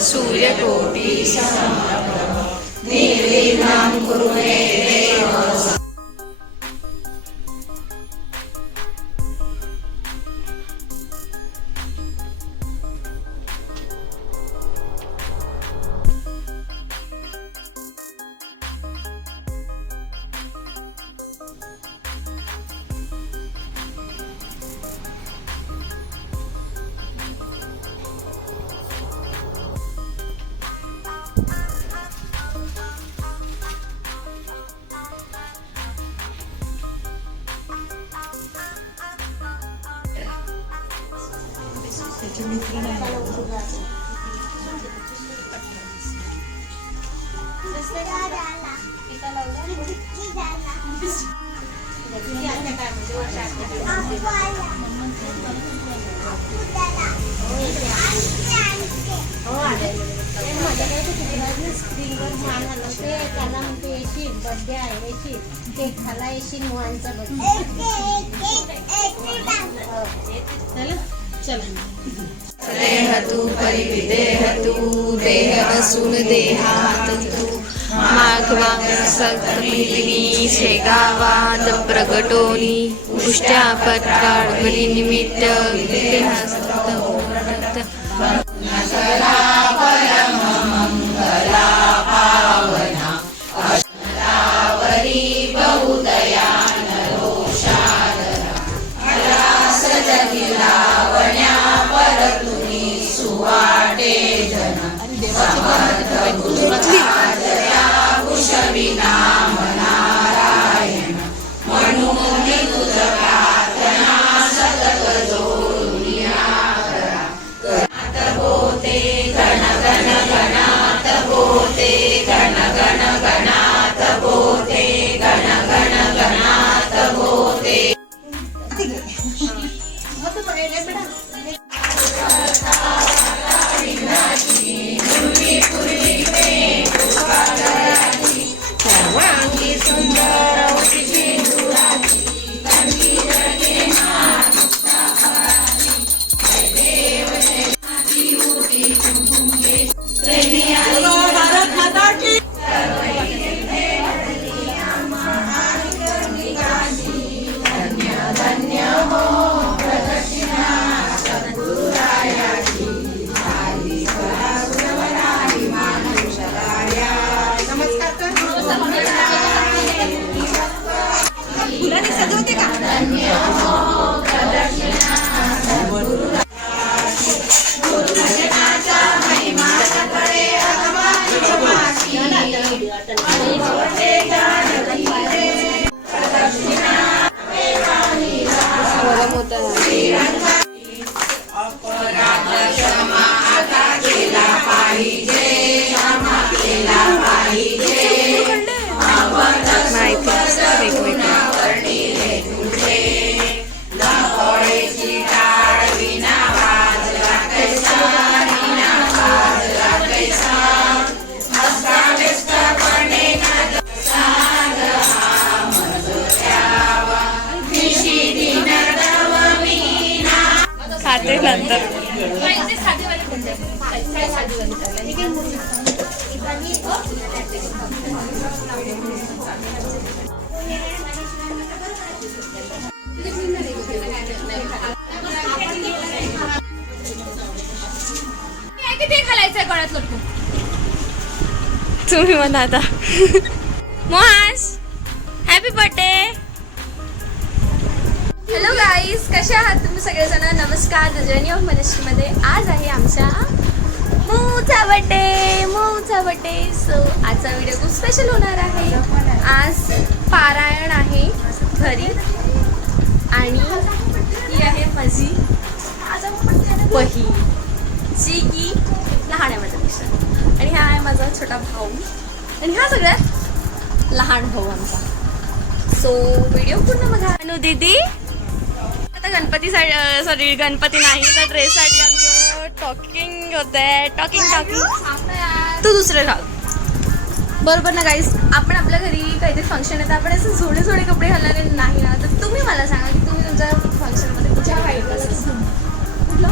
सूर्यकोटि निर्विघ्नं कुरु मे देव। देहतु परिविदेहतु देह असून देहातु माघवा सप्तमीनी शेगावात प्रगटोनी पुष्ट्या पत्राडवली निमित्त तुम्ही म्हणा आता Mohas happy birthday. Hello guys, कसे आहात तुम्ही सगळेजण? नमस्कार, द जर्नी ऑफ मनश्रीमध्ये आज आहे आमच्या मूचा बर्थडे। सो आजचा व्हिडिओ खूप स्पेशल होणार आहे। आज पारायण आहे घरी आणि ही आहे माझी बहीण जी की लहान आहे माझ्यापेक्षा आणि हा आहे माझा छोटा भाऊ आणि हा सगळ्यात लहान भाऊ आमचा। सो व्हिडिओ पूर्ण बघा। अनु दीदी आता गणपती नाही तर ड्रेससाठी आमचं टॉकिंग होतंय। टॉकिंग तू दुसरं घाल बरोबर ना गाईस। आपण आपल्या घरी काहीतरी फंक्शन आहे तर आपण असं थोडे कपडे घालणारे नाही ना, तर तुम्ही मला सांगा की तुम्ही तुमच्या फंक्शनमध्ये कुठल्या वाईट कुठलं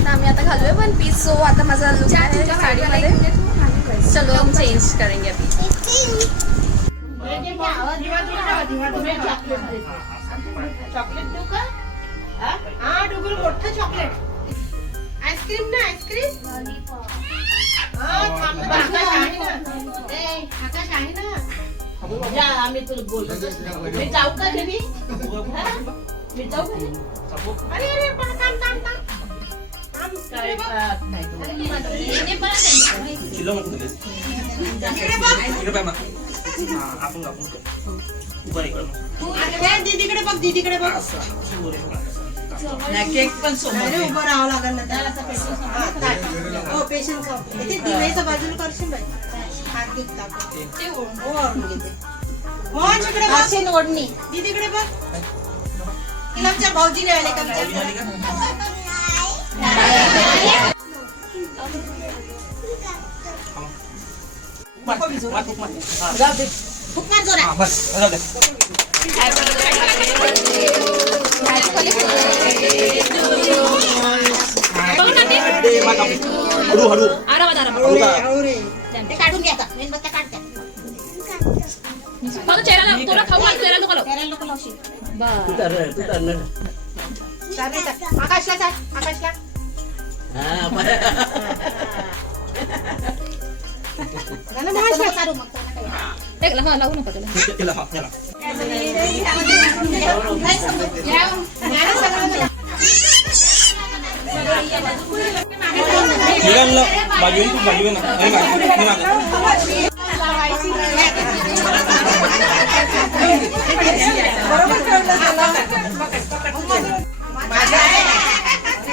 तर आम्ही आता घालूया पण वन पीस. सो आता माझा लुक आहे साडीमध्ये. चलो हम चेंज करेंगे अभी. चॉकलेट देऊ का? हा डुगुल मोठं चॉकलेट. आईस्क्रीम ना आईस्क्रीम. आकाश आहे ना. आकाश आहे ना. जा आम्ही तुला बोलतो. मी जाऊ का घरी? मी जाऊ घरी. अरे अरे पण काम काम काम. किलो नको देस. इकडे बघ. आपण ऊपर इकडे. दीदीकडे बघ दीदीकडे बघ. केक पण सोबत उभं राहावं लागेल ना त्याला. हो पेशंट ते दिवेच्या बाजूला करशील बाई. हात घेत टाकते ते ओढून घेते. हो तिकडे बघ ओढणी. दीदीकडे बघ. तिला आमच्या भाऊजीने आले का विचार. जाऊ दे खूप मार जोरात. बस जाऊ दे. हळू हळू. ते काढून घ्या आता. मेणबत्त्या काढ त्या. चेहरा तुला खाऊ घाल. चेहरा नको लावू. करायला नको लावशील. तू तर आकाशला चाल आकाशला. झालं मग काढू मग त्याला काही. लावू नका त्याला. तिला हा चला. निघालं बाजूने खूप बाजूने ना. नाही मागे.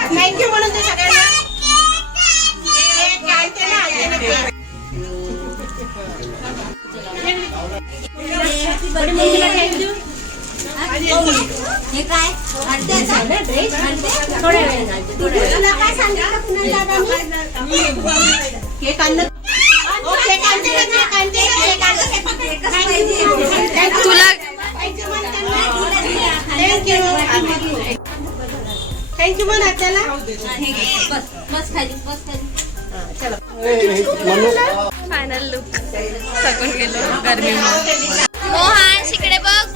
थँक्यू म्हणून ते सगळ्यांना. हे काय तुला काय सांगितलं पुन्हा दादानी? केक आणलं. केक आणते ना, केक आणते ना, केक आणते. तुला थँक्यू म्हणा त्याला. बस खाली बस खाली. फायनल लुक थकून गेलो गरमीमुळे. मोहन शिकडे बघ.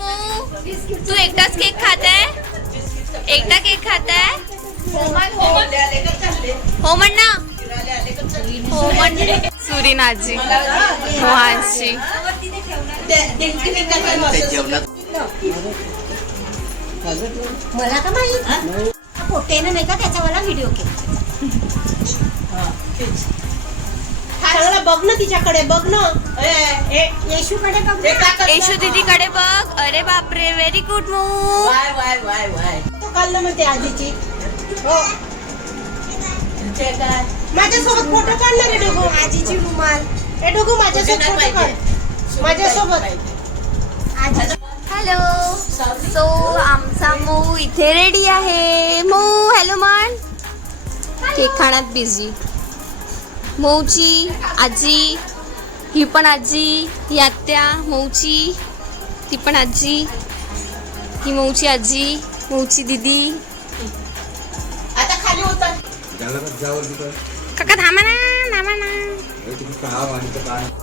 तू एकटाच केक खाताय. एकटा केक खाताय. हो म्हण ना. हो म्हण. सुरीनाजी मोहनची. मला का माहित पोटेनं नाही का त्याच्यावाला व्हिडिओ केला. सगळं बघ ना तिच्याकडे बघ ना. येशूकडे बघ. येशू दीदीकडे बघ. अरे बापरे व्हेरी गुड मूव. तो काल मग ते आजीची. हो माझ्यासोबत फोटो काढणार रे डोगू. आजीची रुमाल. हे डोगू माझ्यासोबत फोटो काढ. माझ्यासोबत. हॅलो. सो आमचा मऊ इथे रेडी आहे. मऊ हॅलो म्हण. केक खाण्यात बिझी. मऊची आजी. ही पण आजी. ही आत्या मऊची. ती पण आजी. ही मऊची आजी. मऊची दीदी. आता खाली उतर. काका थांबा ना. थांबा ना.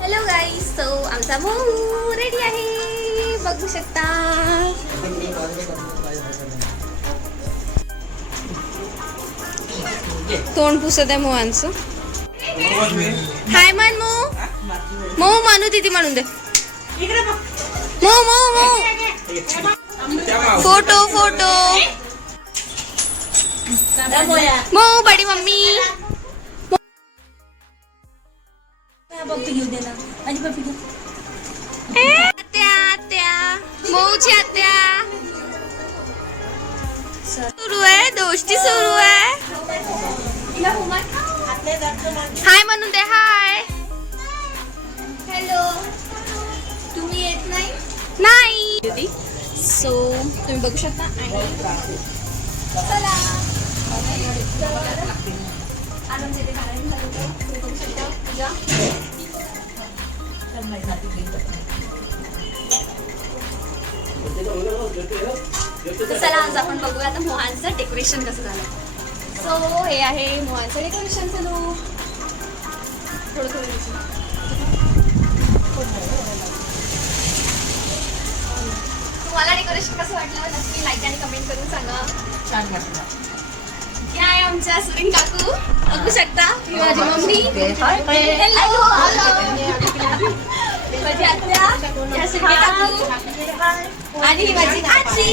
Hello guys. सो आमचा मऊ रेडी आहे. बघू शकता. तोंड पुसत आहे मोहांचं. हाय मन मऊ. मऊ मानू दीदी म्हणून दे. इकडे बघ. मऊ मऊ मऊ. Photo photo. मऊ बडी मम्मी. आत्या आत्या. मऊची आत्या. सुरू आहे. दोस्ती सुरू आहे. हाय म्हणून दे. हाय. हॅलो. तुम्ही येत नाही? नाही. सो तुम्ही बघू शकता. चला. चला आज आपण बघूया आता मोहांचं डेकोरेशन कसं झालं. सो हे आहे मुळाचं डेकोरेशनचं लूक. थोडं थोडं तुम्हाला डेकोरेशन कसं वाटलं नक्की लाईक आणि कमेंट करून सांगा. छान वाटलं. या आहे आमच्या सुरीन काकू, बघू शकता. ही माझी मम्मी. Hello. माझी आत्या, या सुरीन काकू आणि ही माझी आजी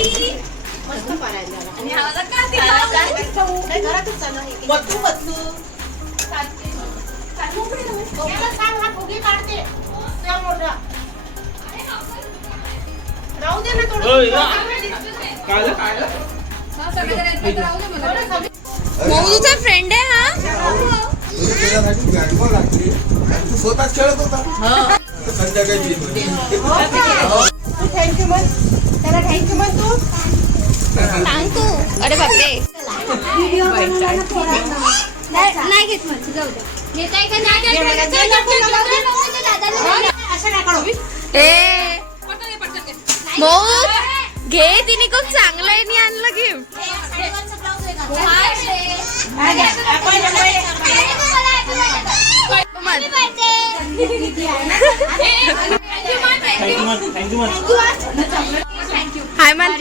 मस्त पारायला झाला. आणि हा माझा काका. नाही, घरातच चालू आहे. बदलू बदलू. याला सांग, हा फुगे काढते. त्या मोठा. राहू दे ना ओय, थोडं. काय काय मौजूचा फ्रेंड आहे हा. त्याच्यासाठी बॅटबॉल लागते आणि तू स्वतःच खेळत होता संध्याकाळी थँक्यू म्हण. त्याला थँक्यू म्हण तू. सांग तू. अरे बापरे. व्हिडिओ बनवला ना पोरांना. नाही घेत म्हणजे जाऊ दे. घेत आहे का नाही असं नाही काढू. ए मऊ घे. तिने खूप चांगलं आहे नी आणलं गिफ्ट. Thank you much. हाय मन.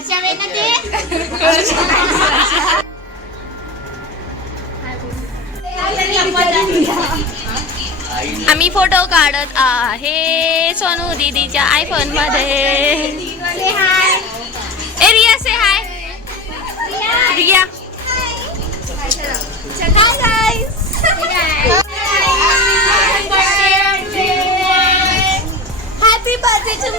आम्ही फोटो काढत आहे सोनू दीदीच्या आयफोन मध्ये. ए Riya say hi. Riya hi guys. Happy birthday to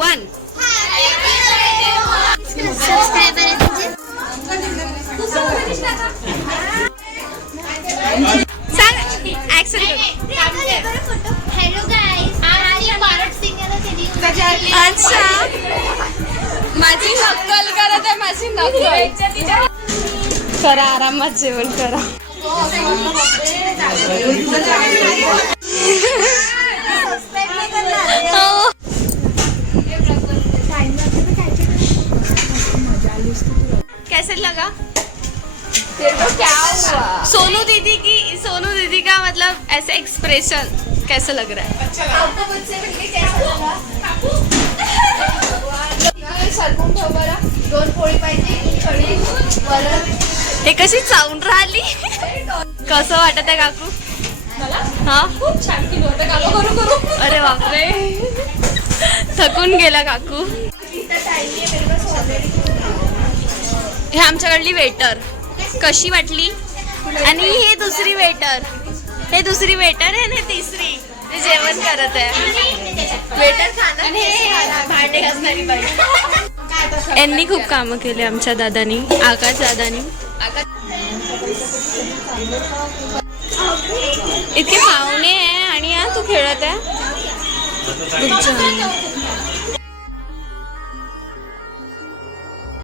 one. सांग ऍक्शन हॅलो गाईज आज भारत सिंगला केली. अच्छा माझी नक्कल करत आहे. माझी नक्कल करा. आरामात जेवण करा. हो. कैसे लगा? सोनू दीदी का मतलब ऐसे एक्सप्रेशन कैसा लग रहा है? आपको मुझसे मिलके कैसा लगा? सरकून ठेव बरं. 2 पोळी पाहिजे. कढी वरण. हे कशी चावून राहिली. कसं वाटत आहे काकू? हा खूप छान केलं होतं काकू. करू अरे बापरे. थकून गेला काकू. हे आमच्याकडली वेटर कशी वाटली. आणि हे दुसरी वेटर. हे दुसरी वेटर आहे आणि तिसरी ते जेवण करत आहे. वेटर खाणं भांडे घासणारी बाई. यांनी खूप कामं केली आमच्या दादानी. आकाश दादानी. इतके पाहुणे आहे आणि तू खेळत आहे. खूप छान.